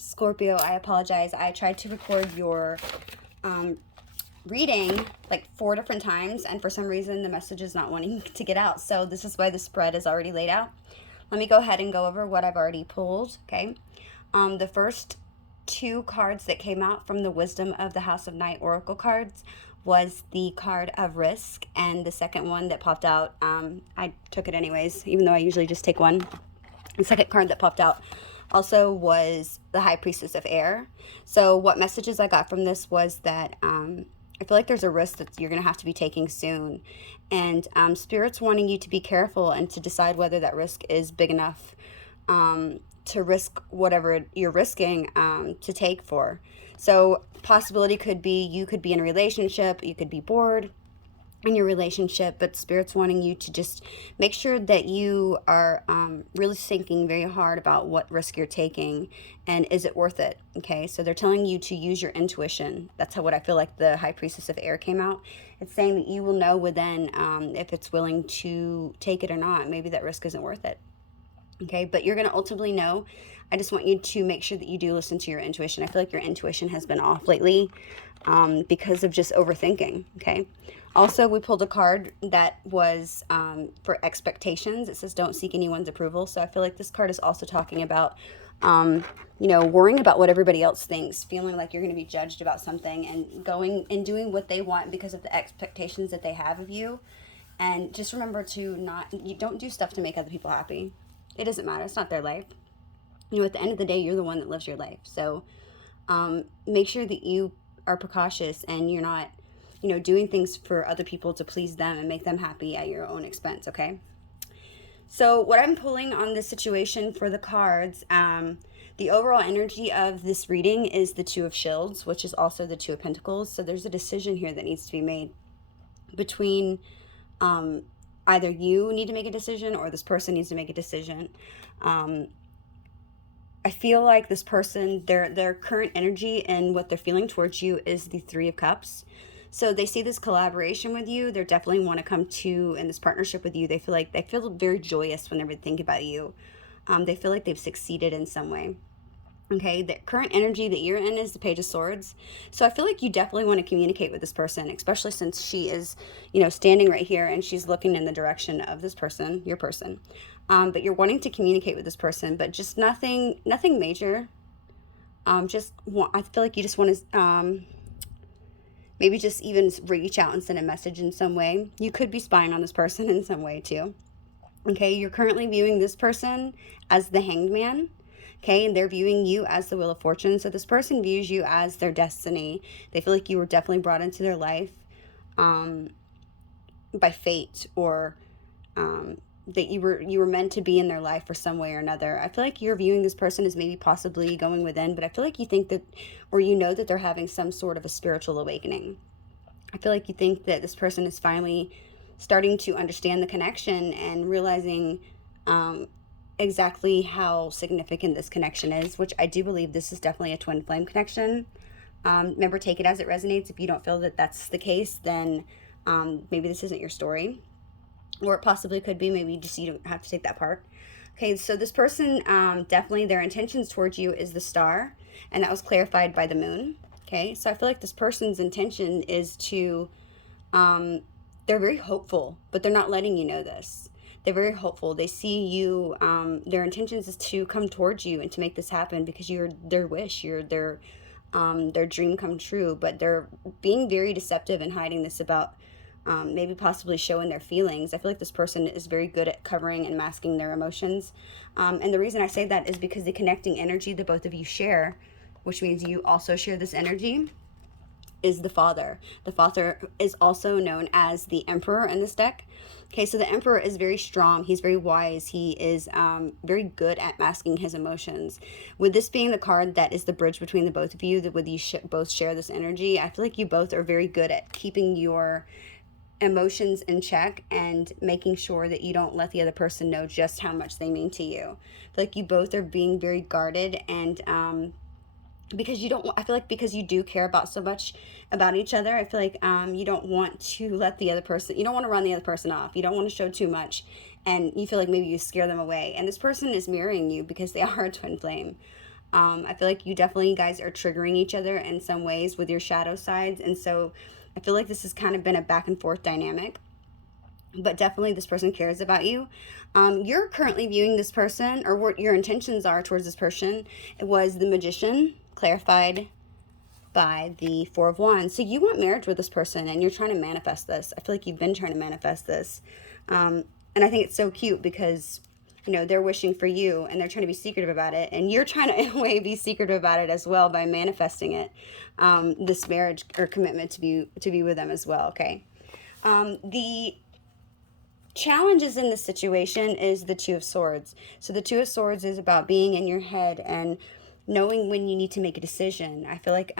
Scorpio, I apologize. I tried to record your reading like 4 different times, and for some reason the message is not wanting to get out. So this is why the spread is already laid out. Let me go ahead and go over what I've already pulled, okay? The first 2 cards that came out from the Wisdom of the House of Night Oracle cards was the card of risk, and the second one that popped out, I took it anyways, even though I usually just take one. The second card that popped out also was the High Priestess of Air. So what messages I got from this was that I feel like there's a risk that you're going to have to be taking soon. And Spirit's wanting you to be careful and to decide whether that risk is big enough to risk whatever you're risking to take for. So possibility could be you could be in a relationship, you could be bored in your relationship, but Spirit's wanting you to just make sure that you are really thinking very hard about what risk you're taking and is it worth it. Okay, so they're telling you to use your intuition. That's what I feel like the High Priestess of Air came out. It's saying that you will know within if it's willing to take it or not. Maybe that risk isn't worth it. Okay, but you're going to ultimately know. I just want you to make sure that you do listen to your intuition. I feel like your intuition has been off lately because of just overthinking. Okay, also we pulled a card that was for expectations. It says don't seek anyone's approval. So I feel like this card is also talking about worrying about what everybody else thinks, feeling like you're going to be judged about something, and going and doing what they want because of the expectations that they have of you. And just remember to you don't do stuff to make other people happy. It doesn't matter. It's not their life. At the end of the day, you're the one that lives your life. So make sure that you are precautious and you're not, doing things for other people to please them and make them happy at your own expense, okay? So what I'm pulling on this situation for the cards, the overall energy of this reading is the Two of Shields, which is also the Two of Pentacles. So there's a decision here that needs to be made between either you need to make a decision or this person needs to make a decision. I feel like this person, their current energy and what they're feeling towards you is the Three of Cups. So they see this collaboration with you. They definitely want to come to in this partnership with you. They feel very joyous whenever they think about you. They feel like they've succeeded in some way. Okay, the current energy that you're in is the Page of Swords. So I feel like you definitely want to communicate with this person, especially since she is, standing right here and she's looking in the direction of this person, your person. But you're wanting to communicate with this person, but just nothing major. I feel like you just want to maybe just even reach out and send a message in some way. You could be spying on this person in some way too. Okay, you're currently viewing this person as the Hanged Man. Okay, and they're viewing you as the Wheel of Fortune. So this person views you as their destiny. They feel like you were definitely brought into their life by fate, or that you were meant to be in their life for some way or another. I feel like you're viewing this person as maybe possibly going within, but I feel like you think that, or that they're having some sort of a spiritual awakening. I feel like you think that this person is finally starting to understand the connection and realizing exactly how significant this connection is, which I do believe this is definitely a twin flame connection. Remember, take it as it resonates. If you don't feel that that's the case, then maybe this isn't your story, or it possibly could be. Maybe just you don't have to take that part. Okay, so this person, definitely their intentions towards you is the Star, and that was clarified by the Moon. Okay, so I feel like this person's intention is to, they're very hopeful, but they're not letting you know this. They're very hopeful. They see you, their intentions is to come towards you and to make this happen because you're their wish, you're their dream come true, but they're being very deceptive and hiding this about maybe possibly showing their feelings. I feel like this person is very good at covering and masking their emotions. And the reason I say that is because the connecting energy that both of you share, which means you also share this energy, is the Father. The Father is also known as the Emperor in this deck. Okay, so the Emperor is very strong. He's very wise. He is very good at masking his emotions. With this being the card that is the bridge between the both of you, that with you both share this energy, I feel like you both are very good at keeping your emotions in check and making sure that you don't let the other person know just how much they mean to you. I feel like you both are being very guarded, and because because you do care about so much about each other, I feel like you don't want to let the other person, you don't want to run the other person off. You don't want to show too much, and you feel like maybe you scare them away. And this person is mirroring you because they are a twin flame. I feel like you definitely guys are triggering each other in some ways with your shadow sides. And so I feel like this has kind of been a back and forth dynamic. But definitely this person cares about you. You're currently viewing this person, or what your intentions are towards this person. It was the Magician, clarified by the Four of Wands. So you want marriage with this person, and you're trying to manifest this. I feel like you've been trying to manifest this. And I think it's so cute because, you know, they're wishing for you and they're trying to be secretive about it. And you're trying to, in a way, be secretive about it as well by manifesting it. This marriage or commitment to be with them as well, okay? The challenges in this situation is the Two of Swords. So the Two of Swords is about being in your head and knowing when you need to make a decision. I feel like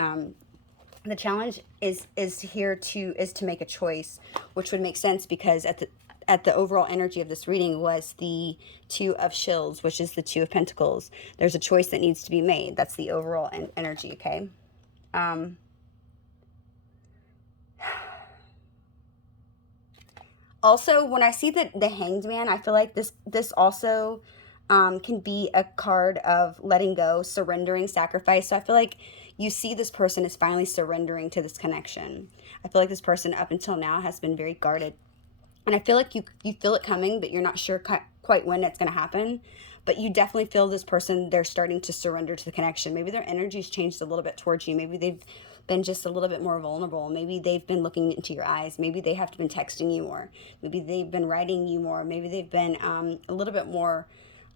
the challenge is to make a choice, which would make sense because at the overall energy of this reading was the Two of Shields, which is the Two of Pentacles. There's a choice that needs to be made. That's the overall energy, okay? Also, when I see the Hanged Man, I feel like this also can be a card of letting go, surrendering, sacrifice. So I feel like you see this person is finally surrendering to this connection. I feel like this person up until now has been very guarded. And I feel like you feel it coming, but you're not sure quite when it's going to happen. But you definitely feel this person, they're starting to surrender to the connection. Maybe their energy's changed a little bit towards you. Maybe they've been just a little bit more vulnerable. Maybe they've been looking into your eyes. Maybe they have been texting you more. Maybe they've been writing you more. Maybe they've been a little bit more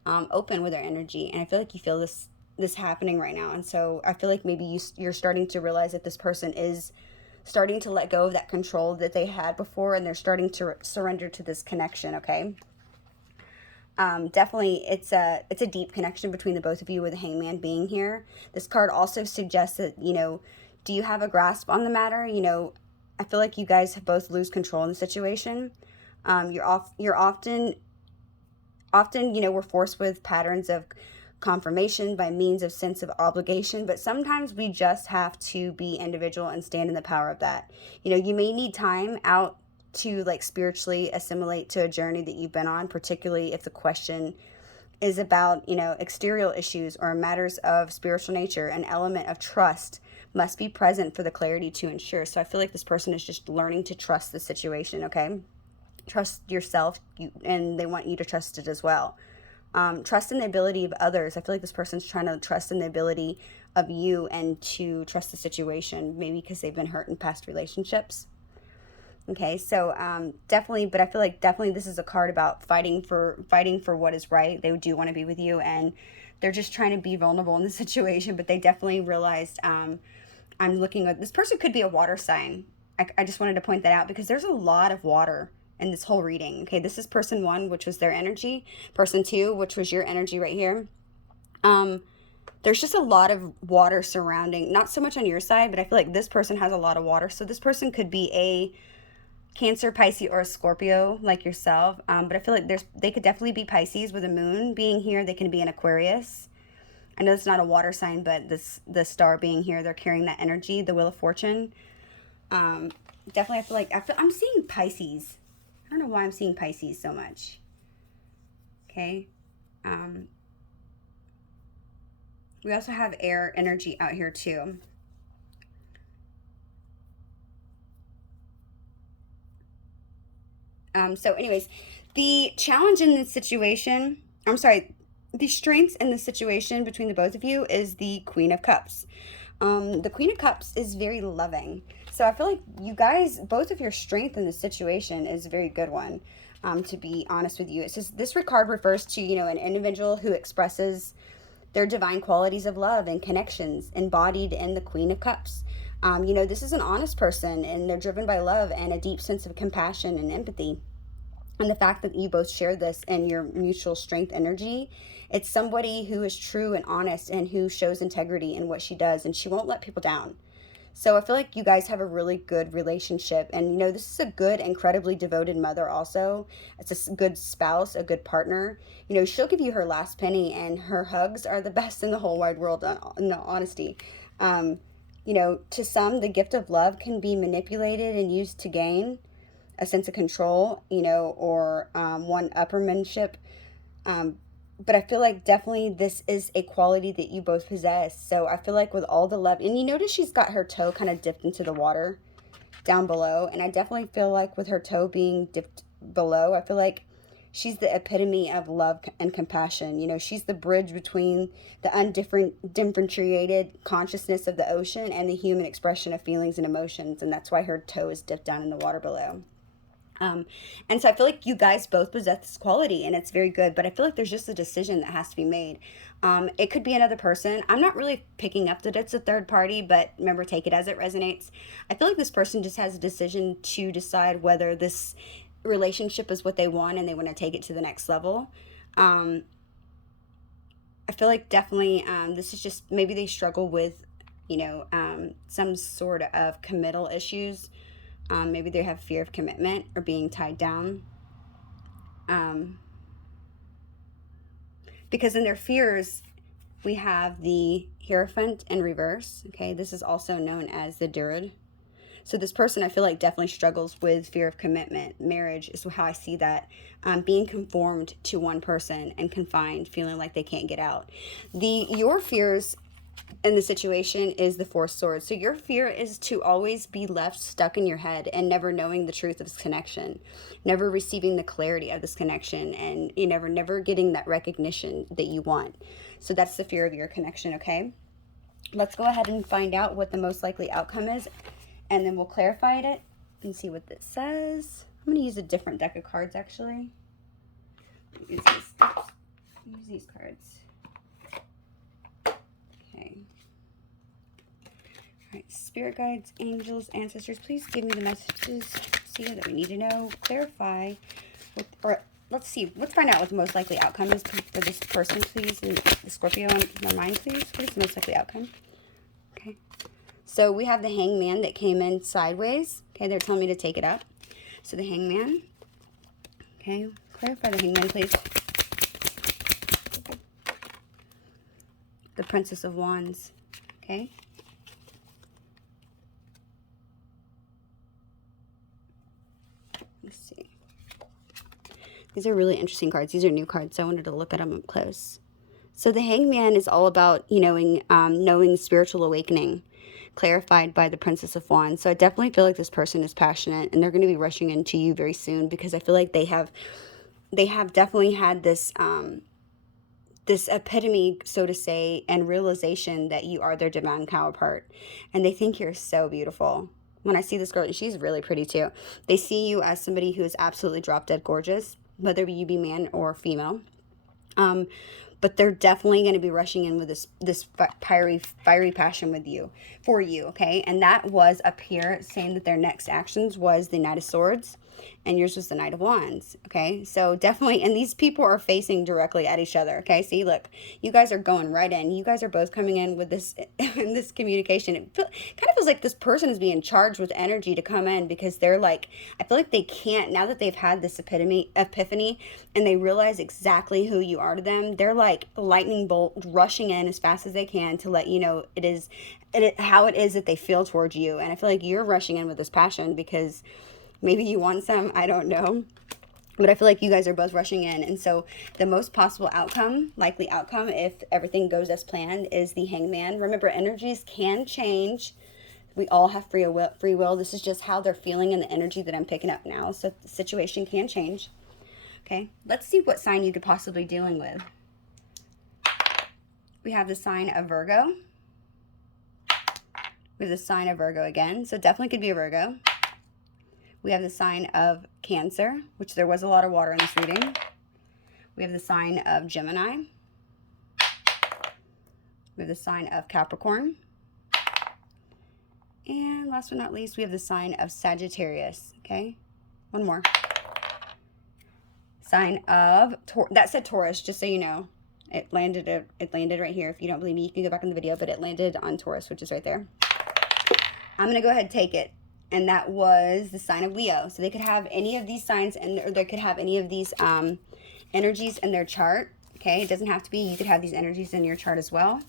open with their energy. And I feel like you feel this happening right now. And so I feel like maybe you're starting to realize that this person is starting to let go of that control that they had before, and they're starting to surrender to this connection, okay? Definitely it's a deep connection between the both of you with the Hangman being here. This card also suggests that, you know, do you have a grasp on the matter? You know, I feel like you guys have both lose control in the situation. You're often, you know, we're forced with patterns of confirmation by means of sense of obligation, but sometimes we just have to be individual and stand in the power of that. You know, you may need time out to like spiritually assimilate to a journey that you've been on, particularly if the question is about, you know, exterior issues or matters of spiritual nature. An element of trust must be present for the clarity to ensure. So I feel like this person is just learning to trust the situation, okay? Trust yourself, and they want you to trust it as well. Trust in the ability of others. I feel like this person's trying to trust in the ability of you and to trust the situation, maybe because they've been hurt in past relationships. Okay, so definitely, but I feel like definitely this is a card about fighting for what is right. They do want to be with you, and they're just trying to be vulnerable in the situation, but they definitely realized, I'm looking at, this person could be a water sign. I just wanted to point that out because there's a lot of water in this whole reading. Okay, this is person 1, which was their energy. Person 2, which was your energy right here. There's just a lot of water surrounding, not so much on your side, but I feel like this person has a lot of water. So this person could be a Cancer, Pisces, or a Scorpio like yourself. But I feel like they could definitely be Pisces with a moon being here. They can be an Aquarius. I know it's not a water sign, but the star being here, they're carrying that energy, the Wheel of Fortune. Definitely, I feel like I'm seeing Pisces. I don't know why I'm seeing Pisces so much. Okay. We also have air energy out here too. So anyways, the challenge in this situation, the strengths in the situation between the both of you is the Queen of Cups. The Queen of Cups is very loving. So I feel like you guys, both of your strength in this situation is a very good one, to be honest with you. It says this card refers to, you know, an individual who expresses their divine qualities of love and connections embodied in the Queen of Cups. You know, this is an honest person, and they're driven by love and a deep sense of compassion and empathy. And the fact that you both share this in your mutual strength energy, it's somebody who is true and honest and who shows integrity in what she does, and she won't let people down. So I feel like you guys have a really good relationship, and you know, this is a good, incredibly devoted mother also. It's a good spouse, a good partner. You know, she'll give you her last penny, and her hugs are the best in the whole wide world, in all honesty. You know, to some, the gift of love can be manipulated and used to gain a sense of control, you know, or one uppermanship. but I feel like definitely this is a quality that you both possess. So I feel like with all the love, and you notice she's got her toe kind of dipped into the water down below. And I definitely feel like with her toe being dipped below, I feel like she's the epitome of love and compassion. You know, she's the bridge between the undifferentiated consciousness of the ocean and the human expression of feelings and emotions. And that's why her toe is dipped down in the water below. And so I feel like you guys both possess this quality and it's very good, but I feel like there's just a decision that has to be made. It could be another person. I'm not really picking up that it's a third party, but remember, take it as it resonates. I feel like this person just has a decision to decide whether this relationship is what they want and they want to take it to the next level. I feel like definitely this is just maybe they struggle with, some sort of committal issues. Maybe they have fear of commitment or being tied down. Because in their fears, we have the Hierophant in reverse. Okay, this is also known as the Druid. So this person, I feel like, definitely struggles with fear of commitment. Marriage is how I see that. Being conformed to one person and confined, feeling like they can't get out. Your fears in the situation is the Four Swords. So your fear is to always be left stuck in your head and never knowing the truth of this connection, never receiving the clarity of this connection, and never getting that recognition that you want. So that's the fear of your connection, okay? Let's go ahead and find out what the most likely outcome is, and then we'll clarify it and see what this says. I'm going to use a different deck of cards, actually. Use these cards. Okay. All right, spirit guides, angels, ancestors, please give me the messages that we need to know. Clarify, let's see. Let's find out what the most likely outcome is for this person, please. And the Scorpio on my mind, please. What is the most likely outcome? Okay. So we have the Hangman that came in sideways. Okay, they're telling me to take it up. So the Hangman. Okay, clarify the Hangman, please. The Princess of Wands. Okay. Let's see. These are really interesting cards. These are new cards, so I wanted to look at them up close. So the Hangman is all about, knowing spiritual awakening, clarified by the Princess of Wands. So I definitely feel like this person is passionate, and they're going to be rushing into you very soon, because I feel like they have definitely had this this epitome, so to say, and realization that you are their divine counterpart, and they think you're so beautiful. When I see this girl, she's really pretty too. They see you as somebody who is absolutely drop dead gorgeous, whether you be man or female. But they're definitely going to be rushing in with this fiery passion for you, okay? And that was up here saying that their next actions was the Knight of Swords, and yours was the Knight of Wands, okay? So definitely, and these people are facing directly at each other, okay? See, look, you guys are going right in. You guys are both coming in with this this communication. It kind of feels like this person is being charged with energy to come in, because they're like, I feel like they can't, now that they've had this epiphany, and they realize exactly who you are to them, they're like lightning bolt rushing in as fast as they can to let you know how it is that they feel towards you. And I feel like you're rushing in with this passion because maybe you want some, I don't know. But I feel like you guys are both rushing in. And so the most possible likely outcome, if everything goes as planned, is the Hangman. Remember, energies can change. We all have free will. This is just how they're feeling and the energy that I'm picking up now. So the situation can change. Okay, let's see what sign you could possibly be dealing with. We have the sign of Virgo. We have the sign of Virgo again. So definitely could be a Virgo. We have the sign of Cancer, which there was a lot of water in this reading. We have the sign of Gemini. We have the sign of Capricorn. And last but not least, we have the sign of Sagittarius. Okay, one more. Sign of, that said Taurus, just so you know. It landed right here. If you don't believe me, you can go back in the video, but it landed on Taurus, which is right there. I'm going to go ahead and take it. And that was the sign of Leo. So they could have any of these signs, or they could have any of these energies in their chart. Okay, it doesn't have to be. You could have these energies in your chart as well.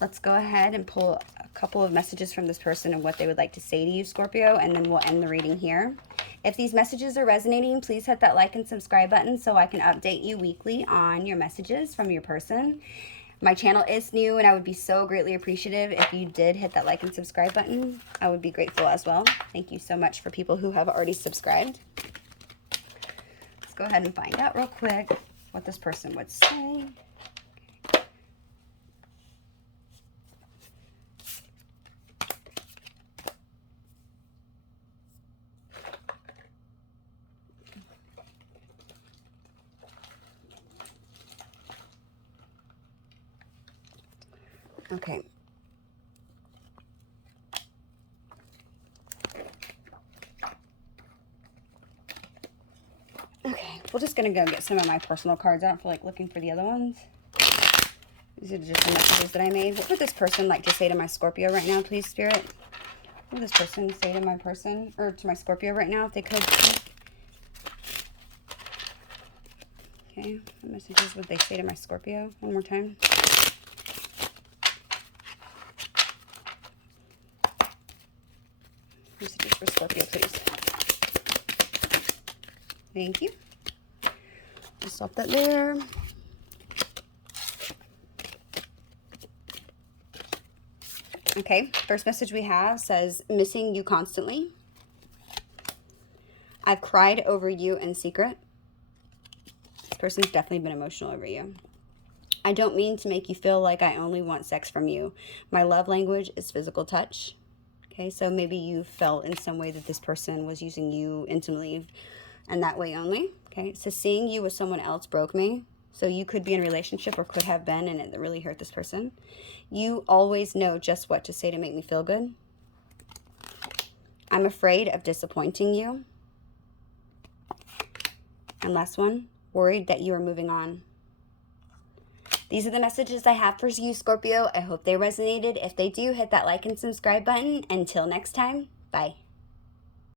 Let's go ahead and pull a couple of messages from this person and what they would like to say to you, Scorpio, and then we'll end the reading here. If these messages are resonating, please hit that like and subscribe button so I can update you weekly on your messages from your person. My channel is new, and I would be so greatly appreciative if you did hit that like and subscribe button. I would be grateful as well. Thank you so much for people who have already subscribed. Let's go ahead and find out real quick what this person would say. Okay. Okay, we're just gonna go get some of my personal cards out for like looking for the other ones. These are just the messages that I made. What would this person like to say to my Scorpio right now, please, Spirit? What would this person say to my person, or to my Scorpio right now, if they could? Okay, what messages would they say to my Scorpio? One more time. Messages for Scorpio, please. Thank you. Just stop that there. Okay, first message we have says, missing you constantly. I've cried over you in secret. This person's definitely been emotional over you. I don't mean to make you feel like I only want sex from you. My love language is physical touch. Okay, so maybe you felt in some way that this person was using you intimately and that way only. Okay, so seeing you with someone else broke me. So you could be in a relationship or could have been, and it really hurt this person. You always know just what to say to make me feel good. I'm afraid of disappointing you. And last one, worried that you are moving on. These are the messages I have for you, Scorpio. I hope they resonated. If they do, hit that like and subscribe button. Until next time, bye.